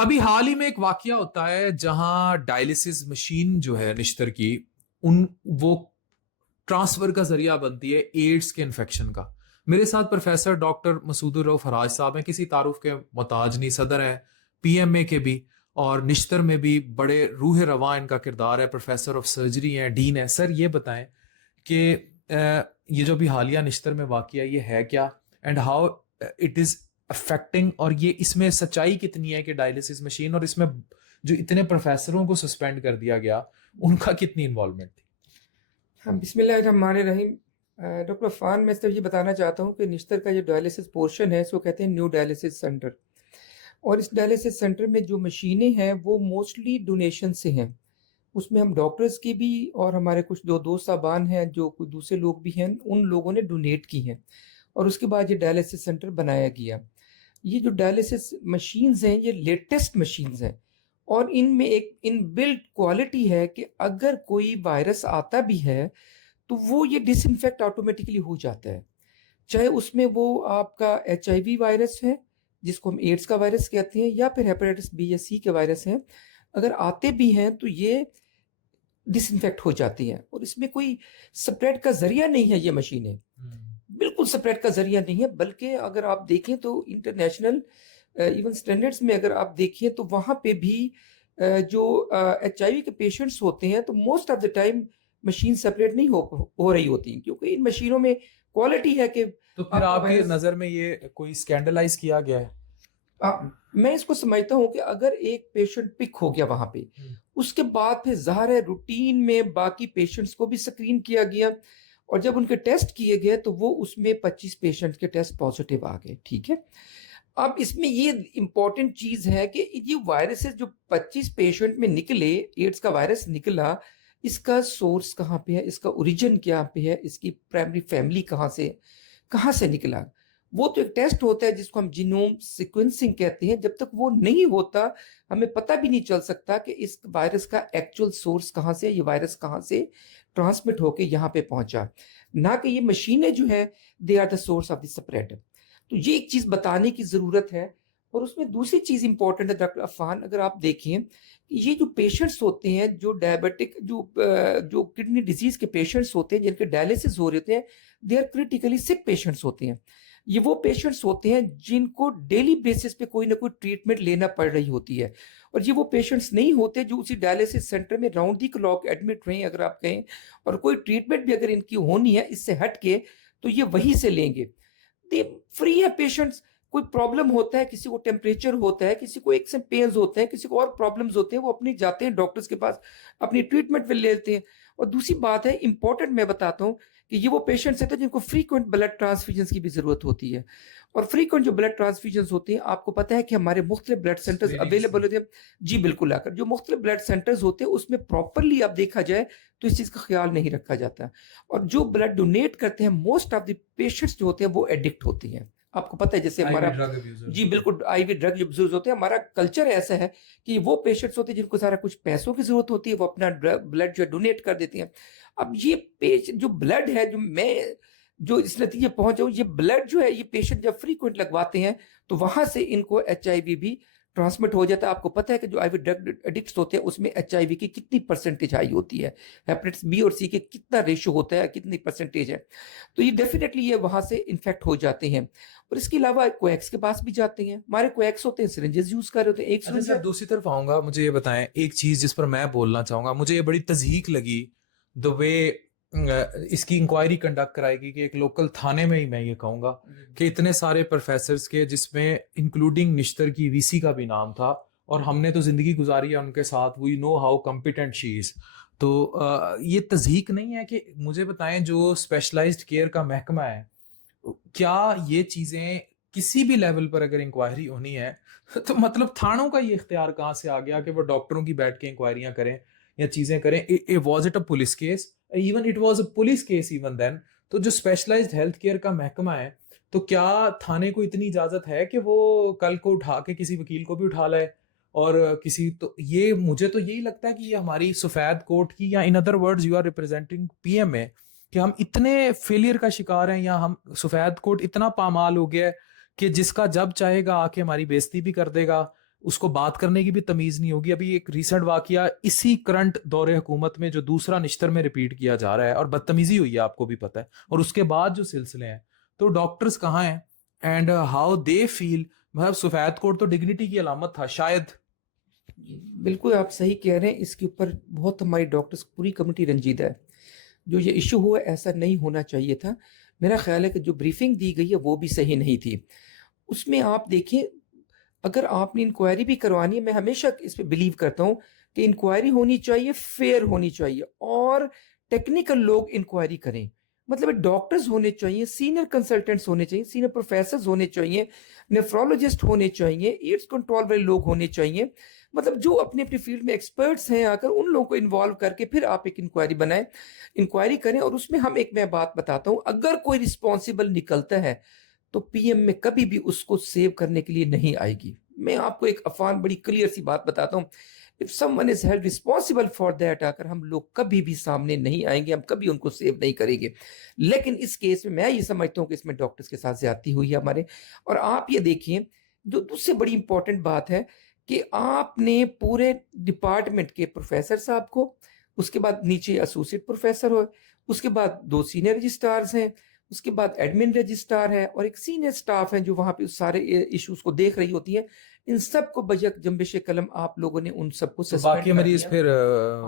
ابھی حال ہی میں ایک واقعہ ہوتا ہے جہاں ڈائلسس مشین جو ہے نشتر کی وہ ٹرانسفر کا ذریعہ بنتی ہے ایڈز کے انفیکشن کا. میرے ساتھ پروفیسر ڈاکٹر مسعود الرؤف فراج صاحب ہیں, کسی تعارف کے محتاج نہیں, صدر ہیں پی ایم اے کے بھی, اور نشتر میں بھی بڑے روح رواں ان کا کردار ہے, پروفیسر آف سرجری ہیں, ڈین ہے. سر یہ بتائیں کہ یہ جو بھی حالیہ نشتر میں واقعہ یہ ہے کیا, and how it is affecting, اور یہ اس میں سچائی کتنی ہے کہ ڈائلسس مشین, اور اس میں جو اتنے پروفیسروں کو سسپینڈ کر دیا گیا ان کا کتنی انوالومنٹ تھی؟ ہاں، بسم اللہ الرحمن الرحیم. ڈاکٹر عفان، میں صرف یہ بتانا چاہتا ہوں کہ نشتر کا جو ڈائلسس پورشن ہے اس کو کہتے ہیں نیو ڈائلسس سینٹر، اور اس ڈائلسس سینٹر میں جو مشینیں ہیں وہ موسٹلی ڈونیشن سے ہیں. اس میں ہم ڈاکٹرز کی بھی اور ہمارے کچھ جو دوست صاحبان ہیں جو کوئی دوسرے لوگ بھی ہیں ان لوگوں نے ڈونیٹ کی ہیں، اور اس کے بعد یہ ڈائلسس سینٹر بنایا گیا. یہ جو ڈائلسس مشینز ہیں یہ لیٹسٹ مشینز ہیں، اور ان میں ایک ان بلٹ کوالٹی ہے کہ اگر کوئی وائرس آتا بھی ہے تو وہ یہ ڈس انفیکٹ آٹومیٹکلی ہو جاتا ہے، چاہے اس میں وہ آپ کا HIV وائرس ہے جس کو ہم ایڈز کا وائرس کہتے ہیں، یا پھر ہیپیٹائٹس B یا C کے وائرس ہیں. اگر آتے بھی ہیں تو یہ ڈس انفیکٹ ہو جاتی ہیں، اور اس میں کوئی سپریڈ کا ذریعہ نہیں ہے. یہ مشینیں بالکل سپریڈ کا ذریعہ نہیں ہے، بلکہ اگر آپ دیکھیں تو انٹرنیشنل ایون سٹینڈرڈز میں اگر آپ دیکھیں تو وہاں پہ بھی جو HIV کے پیشنٹس ہوتے ہیں تو most of the time machine separate نہیں ہو رہی ہوتی، کیونکہ ان مشینوں میں کوالٹی ہے کہ تو پھر آپ کی نظر میں یہ کوئی اسکینڈلائز کیا گیا ہے؟ میں اس کو سمجھتا ہوں کہ اگر ایک پیشنٹ پک ہو گیا وہاں پہ، اس کے بعد پھر ظاہر ہے روٹین میں باقی پیشنٹس کو بھی سکرین کیا گیا، اور جب ان کے ٹیسٹ کیے گئے تو وہ اس میں 25 پیشنٹ کے ٹیسٹ پازیٹیو آ گئے. ٹھیک ہے، اب اس میں یہ امپورٹنٹ چیز ہے کہ یہ وائرسز جو 25 پیشنٹ میں نکلے، ایڈز کا وائرس نکلا، اس کا سورس کہاں پہ ہے، اس کا اوریجن کیا پہ ہے، اس کی پرائمری فیملی کہاں سے نکلا. وہ تو ایک ٹیسٹ ہوتا ہے جس کو ہم جینوم سیکوینسنگ کہتے ہیں. جب تک وہ نہیں ہوتا ہمیں پتہ بھی نہیں چل سکتا کہ اس وائرس کا ایکچوئل سورس کہاں سے، یہ وائرس کہاں سے ٹرانسمٹ ہو کے یہاں پہ پہنچا، نہ کہ یہ مشینیں جو ہیں they are the source of the spread. تو یہ ایک چیز بتانے کی ضرورت ہے. اور اس میں دوسری چیز امپورٹنٹ ہے ڈاکٹر عفان، اگر آپ دیکھیں یہ جو پیشنٹس ہوتے ہیں جو ڈائبٹک جو کڈنی ڈیزیز کے پیشنٹس ہوتے ہیں جن کے ڈائلسس ہو رہے ہوتے ہیں، دے آر کریٹیکلی سک پیشنٹس ہوتے ہیں. یہ وہ پیشنٹس ہوتے ہیں جن کو ڈیلی بیسس پہ کوئی نہ کوئی ٹریٹمنٹ لینا پڑ رہی ہوتی ہے، اور یہ وہ پیشنٹس نہیں ہوتے جو اسی ڈائلسس سینٹر میں راؤنڈ دی کلاک ایڈمٹ رہیں اگر آپ کہیں، اور کوئی ٹریٹمنٹ بھی اگر ان کی ہونی ہے اس سے ہٹ کے تو یہ وہیں سے لیں گے. فری ہے پیشنٹس. کوئی پرابلم ہوتا ہے، کسی کو ٹیمپریچر ہوتا ہے، کسی کو ایک سے پینز ہوتے ہیں، کسی کو اور پرابلمز ہوتے ہیں، وہ اپنی جاتے ہیں ڈاکٹرز کے پاس، اپنی ٹریٹمنٹ بھی لیتے ہیں. اور دوسری بات ہے امپورٹنٹ میں بتاتا ہوں کہ یہ وہ پیشنٹس ہیں جن کو فریکوینٹ بلڈ ٹرانسفیوژنس کی بھی ضرورت ہوتی ہے. اور فریکوینٹ جو بلڈ ٹرانسفیوژنس ہوتی ہیں، آپ کو پتہ ہے کہ ہمارے مختلف بلڈ سینٹرز اویلیبل ہوتے ہیں. جی بالکل، آ کر جو مختلف بلڈ سینٹرز ہوتے ہیں اس میں پراپرلی آپ دیکھا جائے تو اس چیز کا خیال نہیں رکھا جاتا. اور جو بلڈ ڈونیٹ کرتے ہیں موسٹ آف دی پیشنٹس جو ہوتے ہیں وہ ایڈکٹ ہوتے ہیں. آپ کو پتہ ہے جیسے ہمارا جی بالکل آئی وی ڈرگ یوزرز ہوتے ہیں، ہمارا کلچر ایسا ہے کہ وہ پیشنٹس ہوتے ہیں جن کو سارا کچھ پیسوں کی ضرورت ہوتی ہے، وہ اپنا بلڈ جو ڈونیٹ کر دیتے ہیں. اب یہ جو بلڈ ہے جو اس نتیجے پہنچا ہوں، یہ بلڈ جو ہے یہ پیشنٹ جب فریکوینٹ لگواتے ہیں تو وہاں سے ان کو HIV بھی ٹرانسمٹ ہو جاتا ہے. آپ کو پتہ ہے کہ جو آئی وی ڈرگ ایڈکٹس ہوتے ہیں اس میں HIV کی کتنی پرسنٹیج ہائی ہوتی ہے، ہیپیٹائٹس B اور C کے کتنا ریشو ہوتا ہے، کتنی پرسنٹیج ہے. تو یہ ڈیفینیٹلی یہ وہاں سے انفیکٹ ہو جاتے ہیں. اور اس کے علاوہ کویکس کے پاس بھی جاتے ہیں. ہمارے کویکس ہوتے ہیں سرنجز یوز کر رہے ہوتے ہیں. ایک اچھا سر، دوسری طرف آؤں گا. مجھے یہ بتائیں ایک چیز جس پر میں بولنا چاہوں گا. مجھے یہ بڑی تضحیک لگی دا وے اس کی انکوائری کنڈکٹ کرائے گی کہ ایک لوکل تھانے میں ہی میں یہ کہوں گا کہ اتنے سارے پروفیسرز کے، جس میں انکلوڈنگ نشتر کی VC کا بھی نام تھا، اور ہم نے تو زندگی گزاری ہے ان کے ساتھ. وی نو ہاؤ کمپیٹنٹ شی از. تو یہ تضحیک نہیں ہے کہ مجھے بتائیں جو اسپیشلائزڈ کیئر کا محکمہ ہے، کیا یہ چیزیں کسی بھی لیول پر اگر انکوائری ہونی ہے تو مطلب تھانوں کا یہ اختیار کہاں سے آ گیا کہ وہ ڈاکٹروں کی بیٹھ کے انکوائریاں کریں یا چیزیں کریں؟ Was it a police case? Even it was a police case even then. تو جو اسپیشلائزڈ ہیلتھ کیئر کا محکمہ ہے، تو کیا تھانے کو اتنی اجازت ہے کہ وہ کل کو اٹھا کے کسی وکیل کو بھی اٹھا لائے اور کسی؟ تو یہ مجھے تو یہی لگتا ہے کہ یہ ہماری سفید کوٹ کی، یا in other words you are representing PMA، کہ ہم اتنے فیلئر کا شکار ہیں، یا ہم سفید کوٹ اتنا پامال ہو گیا ہے کہ جس کا جب چاہے گا آ کے ہماری بےزتی بھی کر دے گا، اس کو بات کرنے کی بھی تمیز نہیں ہوگی. ابھی ایک ریسنٹ واقعہ اسی کرنٹ دور حکومت میں جو دوسرا نشتر میں ریپیٹ کیا جا رہا ہے, اور بدتمیزی ہوئی ہے, آپ کو بھی پتہ ہے, اور اس کے بعد جو سلسلے ہیں, تو ڈاکٹرز کہاں ہیں اینڈ ہاؤ دے فیل. مطلب سفید کوٹ تو ڈگنیٹی کی علامت تھا شاید. بالکل آپ صحیح کہہ رہے ہیں, اس کے اوپر بہت ہماری ڈاکٹرز پوری کمیونٹی رنجیدہ ہے. جو یہ ایشو ہوا ایسا نہیں ہونا چاہیے تھا. میرا خیال ہے کہ جو بریفنگ دی گئی ہے وہ بھی صحیح نہیں تھی. اس میں آپ دیکھیں, اگر آپ نے انکوائری بھی کروانی ہے, میں ہمیشہ اس پہ بلیو کرتا ہوں کہ انکوائری ہونی چاہیے, فیئر ہونی چاہیے, اور ٹیکنیکل لوگ انکوائری کریں. مطلب ڈاکٹرز ہونے چاہیے, سینئر کنسلٹنٹس ہونے چاہیے, سینئر پروفیسرز ہونے چاہیے, نیفرولوجسٹ ہونے چاہیے, ایڈز کنٹرول والے لوگ ہونے چاہیے. مطلب جو اپنے اپنی فیلڈ میں ایکسپرٹس ہیں, آ کر ان لوگوں کو انوالو کر کے پھر آپ ایک انکوائری بنائیں, انکوائری کریں. اور اس میں میں بات بتاتا ہوں, اگر کوئی رسپانسیبل نکلتا ہے تو پی ایم میں کبھی بھی اس کو سیو کرنے کے لیے نہیں آئے گی. میں آپ کو ایک افان بڑی کلیئر سی بات بتاتا ہوں, if someone is held responsible for that, آ کر ہم لوگ کبھی بھی سامنے نہیں آئیں گے, ہم کبھی ان کو سیو نہیں کریں گے. لیکن اس کیس میں یہ سمجھتا ہوں کہ اس میں ڈاکٹرز کے ساتھ زیادتی ہوئی ہے ہمارے. اور آپ یہ دیکھیں, جو دوسری بڑی امپورٹنٹ بات ہے کہ آپ نے پورے ڈپارٹمنٹ کے پروفیسر صاحب کو, اس کے بعد نیچے ایسوسیٹ پروفیسر ہو, اس کے بعد 2 سینئر رجسٹرارز ہیں, اس کے بعد ایڈمن رجسٹرار ہے, اور ایک سینئر سٹاف ہے جو وہاں پہ سارے ایشوز کو دیکھ رہی ہوتی ہیں. ان سب کو بجک جنبش قلم آپ لوگوں نے ان سب کو سسپینڈ باقی کر مریض دیا. پھر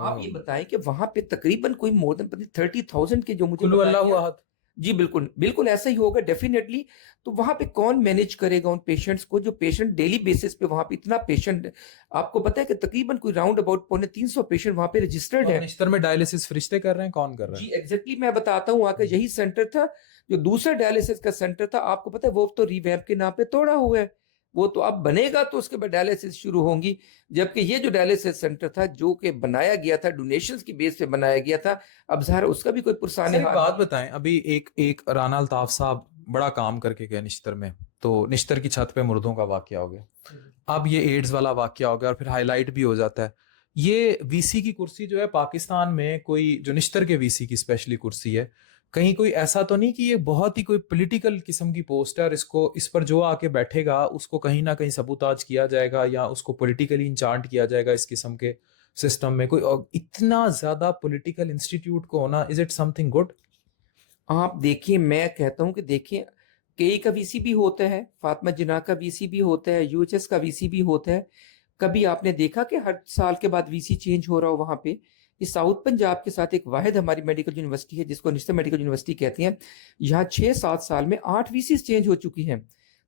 آپ یہ بتائیں کہ وہاں پہ تقریباً کوئی مور دین 30,000 کے جو مجھے کلو اللہ بتایا. احد. جی بالکل بالکل ایسا ہی ہوگا ڈیفینیٹلی. تو وہاں پہ کون مینیج کرے گا ان پیشنٹس کو, جو پیشنٹ ڈیلی بیسس پہ وہاں پہ اتنا پیشنٹ, آپ کو پتا ہے کہ تقریباً کوئی راؤنڈ اباؤٹ 350 پیشنٹ وہاں پہ رجسٹرڈ ہے. نشتر میں ڈائلیسس فرشتے کر رہے ہیں, کون کر رہا ہے؟ جی ایگزیکٹلی میں بتاتا ہوں, آ کر یہی سینٹر تھا جو دوسرا ڈائلیسس کا سینٹر تھا, آپ کو پتا ہے وہ تو ریویمپ کے نام پہ توڑا ہوا ہے. وہ تو اب بنے گا تو اس کے بعد ڈائلیسس شروع ہوں گی. جبکہ یہ جو ڈائلیسس سینٹر تھا جو کہ بنایا گیا تھا ڈونیشنز کی بیس پہ بنایا گیا تھا, اب ظاہر اس کا بھی کوئی پرسان ایک بات بتائیں, ابھی ایک رانا الطاف صاحب بڑا کام کر کے گئے نشتر میں, تو نشتر کی چھت پہ مردوں کا واقعہ ہو گیا, اب یہ ایڈز والا واقعہ ہو گیا, اور پھر ہائی لائٹ بھی ہو جاتا ہے. یہ وی سی کی کرسی جو ہے پاکستان میں, کوئی جو نشتر کے وی سی کی اسپیشلی کرسی ہے, کہیں کوئی ایسا تو نہیں کہ یہ بہت ہی کوئی پولیٹیکل قسم کی پوسٹ ہے, اور اس پر جو آ کے بیٹھے گا اس کو کہیں نہ کہیں سبوتاج کیا جائے گا, یا اس کو پولیٹیکلی انچانٹ کیا جائے گا اس قسم کے سسٹم میں. کوئی اتنا زیادہ پولیٹیکل انسٹیٹیوٹ کو ہونا, is it some thing good? آپ دیکھیں, میں کہتا ہوں کہ دیکھیں, کے کا وی سی بھی ہوتا ہے, فاطمہ جناح کا وی سی بھی ہوتا ہے, یو ایچ ایس کا وی سی بھی ہوتا ہے. کبھی آپ نے دیکھا کہ ہر سال کے بعد وی سی چینج ہو رہا ہو وہاں پہ؟ یہ ساؤتھ پنجاب کے ساتھ ایک واحد ہماری میڈیکل یونیورسٹی ہے جس کو نشتر میڈیکل یونیورسٹی کہتے ہیں. یہاں 6-7 سال میں 8 وی سیز چینج ہو چکی ہیں.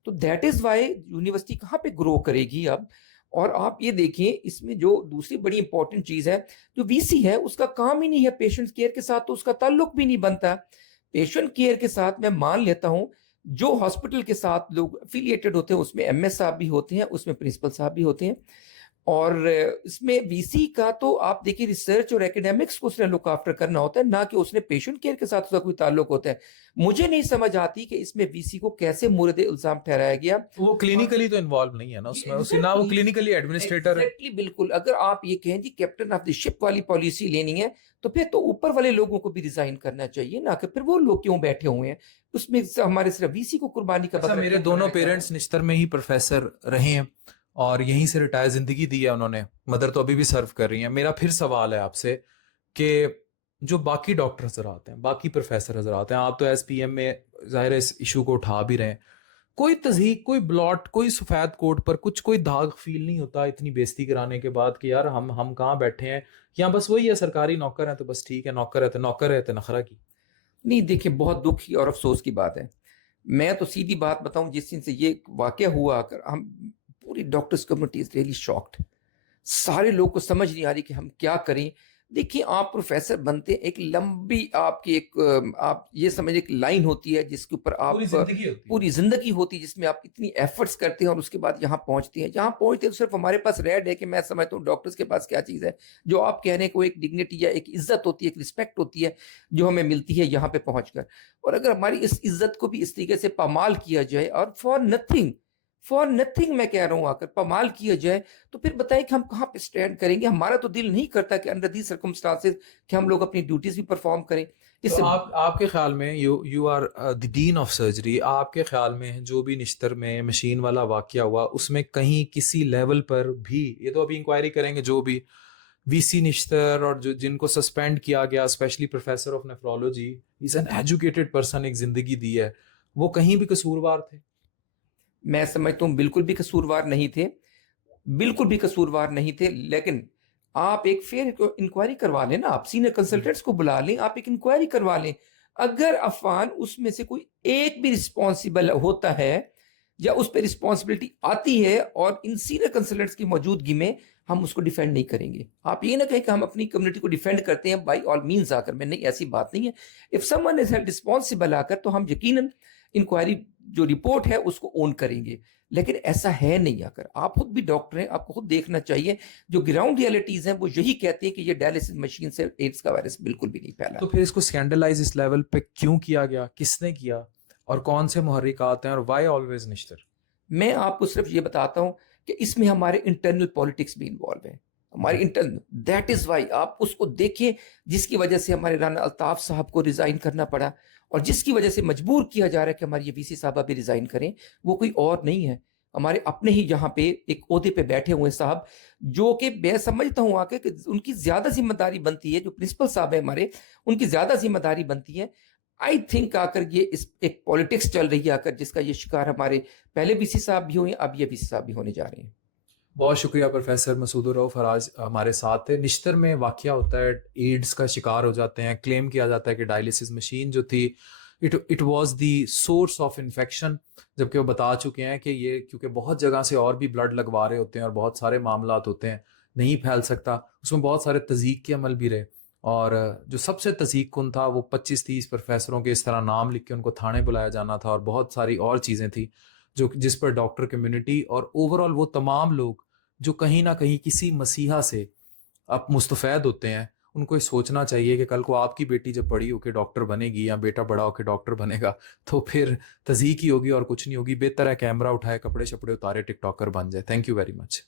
تو دیٹ از وائی یونیورسٹی کہاں پہ گرو کرے گی اب. اور آپ یہ دیکھیں, اس میں جو دوسری بڑی امپورٹنٹ چیز ہے, جو وی سی ہے اس کا کام ہی نہیں ہے پیشنٹ کیئر کے ساتھ, تو اس کا تعلق بھی نہیں بنتا. پیشنٹ کیئر کے ساتھ میں مان لیتا ہوں جو ہاسپٹل کے ساتھ لوگ افیلیٹڈ ہوتے ہیں, اس میں ایم ایس صاحب بھی ہوتے ہیں, اس میں پرنسپل صاحب بھی ہوتے ہیں, اور اس میں وی سی کا تو آپ دیکھیں ریسرچ اور ایکیڈیمکس کو اس نے لک آفٹر کرنا ہوتا ہے, نہ کہ اس نے پیشنٹ کیئر کے ساتھ اس کا کوئی تعلق ہوتا ہے. مجھے نہیں سمجھ آتی کہ اس میں وی سی کو کیسے مورد الزام ٹھہرایا گیا. وہ کلینیکلی تو انوالو نہیں ہے نا اس میں, نہ وہ کلینیکلی ایڈمنسٹریٹر ہے. ایگزیکٹلی بالکل. اگر آپ یہ کہیں جی کیپٹن آف دی شپ والی پالیسی لینی ہے, تو پھر تو اوپر والے لوگوں کو بھی ریزائن کرنا چاہیے, نہ کہ پھر وہ لوگ کیوں بیٹھے ہوئے ہیں اس میں ہمارے صرف وی سی کو قربانی کا بدلہ. میرے دونوں پیرنٹس نشتر میں ہی پروفیسر رہے ہیں, اور یہیں سے ریٹائر زندگی دی ہے انہوں نے, مدر تو ابھی بھی سرو کر رہی ہیں. میرا پھر سوال ہے آپ سے کہ جو باقی ڈاکٹر حضرات ہیں, باقی پروفیسر حضرات ہیں, آپ تو ایس پی ایم میں ظاہر ہے اس ایشو کو اٹھا بھی رہے ہیں, کوئی تضحیق, کوئی بلاٹ, کوئی سفید کوٹ پر کچھ کوئی داغ فیل نہیں ہوتا اتنی بےزتی کرانے کے بعد کہ یار ہم کہاں بیٹھے ہیں, یا بس وہی ہے سرکاری نوکر ہیں تو بس ٹھیک ہے, نوکر رہتے نخرہ کی. نہیں دیکھیں, بہت دکھ اور افسوس کی بات ہے. میں تو سیدھی بات بتاؤں, جس دن سے یہ واقعہ ہوا کر ہم پوری doctors community is really shocked. سارے لوگ کو سمجھ نہیں آ رہی کہ ہم کیا کریں. دیکھیں, آپ پروفیسر بنتے ایک لمبی آپ کی ایک آپ یہ سمجھیں ایک لائن ہوتی ہے جس کے اوپر آپ پوری زندگی ہوتی ہے, جس میں آپ اتنی ایفرٹس کرتے ہیں اور اس کے بعد یہاں پہنچتے ہیں. جہاں پہنچتے ہیں تو صرف ہمارے پاس ریڈ ہے کہ میں سمجھتا ہوں ڈاکٹرز کے پاس کیا چیز ہے جو آپ کہنے کو ایک ڈگنیٹی یا ایک عزت ہوتی ہے, ایک رسپیکٹ ہوتی ہے جو ہمیں ملتی ہے یہاں پہ پہنچ کر. اور اگر ہماری اس عزت کو بھی اس طریقے سے پامال کیا جائے, اور فار نتھنگ میں کہہ رہا ہوں, آ کر پامال کیا جائے, تو پھر بتائیں کہ ہم کہاں پہ سٹینڈ کریں گے. ہمارا تو دل نہیں کرتا کہ انڈر دی سرکمسٹانسز کہ ہم لوگ اپنی ڈیوٹیز بھی پرفارم کریں. اس تو آپ کے خیال میں you are the dean of surgery, آپ کے خیال میں جو بھی نشتر میں مشین والا واقعہ ہوا اس میں کہیں کسی لیول پر بھی، یہ تو ابھی انکوائری کریں گے، جو بھی وی سی نشتر اور جو جن کو سسپینڈ کیا گیا، especially professor of nephrology, is an educated person, ایک زندگی دی ہے، وہ کہیں بھی قصوروار تھے؟ میں سمجھتا ہوں بالکل بھی قصوروار نہیں تھے، بالکل بھی قصوروار نہیں تھے، لیکن آپ ایک فیئر انکوائری کروا لیں نا، آپ سینئر کنسلٹنٹس کو بلا لیں، آپ ایک انکوائری کروا لیں. اگر عفان اس میں سے کوئی ایک بھی رسپانسیبل ہوتا ہے یا اس پہ رسپانسبلٹی آتی ہے اور ان سینئر کنسلٹنٹس کی موجودگی میں، ہم اس کو ڈیفینڈ نہیں کریں گے. آپ یہ نہ کہیں کہ ہم اپنی کمیونٹی کو ڈیفینڈ کرتے ہیں بائی آل مینز آ کر، میں نہیں، ایسی بات نہیں ہے. If someone is held responsible آ کر تو ہم یقیناً انکوائری جو رپورٹ ہے اس کو اون کریں گے، لیکن ایسا ہے نہیں. آ کر آپ خود بھی ڈاکٹر ہیں، آپ کو خود دیکھنا چاہیے جو گراؤنڈ ریالٹیز ہیں وہ یہی کہتے ہیں کہ یہ ڈائلسس مشین سے ایڈز کا وائرس بالکل بھی نہیں پھیلا. تو پھر اس کو اسکینڈلائز اس لیول پہ کیوں کیا گیا، کس نے کیا، اور کون سے محرکات ہیں، اور وائی آلویز نشتر؟ میں آپ کو صرف یہ بتاتا ہوں کہ اس میں ہمارے انٹرنل پالیٹکس بھی انوالو ہیں، ہماری انٹرنل. دیٹ از وائی آپ اس کو دیکھیں جس کی وجہ سے ہمارے رانا الطاف صاحب کو ریزائن کرنا پڑا، اور جس کی وجہ سے مجبور کیا جا رہا ہے کہ ہماری یہ وی سی صاحبہ بھی ریزائن کریں، وہ کوئی اور نہیں ہے، ہمارے اپنے ہی یہاں پہ ایک عہدے پہ بیٹھے ہوئے صاحب، جو کہ میں سمجھتا ہوں آ کے کہ ان کی زیادہ ذمہ داری بنتی ہے، جو پرنسپل صاحب ہے ہمارے، ان کی زیادہ ذمہ داری بنتی ہے. آئی تھنک آ کر یہ اس ایک پالیٹکس چل رہی ہے آ کر، جس کا یہ شکار ہمارے پہلے وی سی صاحب بھی ہوئے، اب یہ وی سی صاحب بھی ہونے جا رہے ہیں. بہت شکریہ پروفیسر مسعود الرؤف، آج ہمارے ساتھ تھے. نشتر میں واقعہ ہوتا ہے، ایڈز کا شکار ہو جاتے ہیں، کلیم کیا جاتا ہے کہ ڈائلسس مشین جو تھی it was the source of infection, جبکہ وہ بتا چکے ہیں کہ یہ کیونکہ بہت جگہ سے اور بھی بلڈ لگوا رہے ہوتے ہیں اور بہت سارے معاملات ہوتے ہیں، نہیں پھیل سکتا. اس میں بہت سارے تضییق کے عمل بھی رہے، اور جو سب سے تضییق کن تھا وہ 25-30 پروفیسروں کے اس طرح نام لکھ کے ان کو تھانے بلایا جانا تھا، اور بہت ساری اور چیزیں تھیں جس پر ڈاکٹر کمیونٹی اور اوور آل وہ تمام لوگ جو کہیں نہ کہیں کسی مسیحا سے اب مستفید ہوتے ہیں، ان کو یہ سوچنا چاہیے کہ کل کو آپ کی بیٹی جب بڑی ہو کے ڈاکٹر بنے گی یا بیٹا بڑا ہو کے ڈاکٹر بنے گا تو پھر تضییق ہی ہوگی اور کچھ نہیں ہوگی. بہتر ہے کیمرہ اٹھائے، کپڑے شپڑے اتارے، ٹک ٹاکر بن جائے. Thank you very much.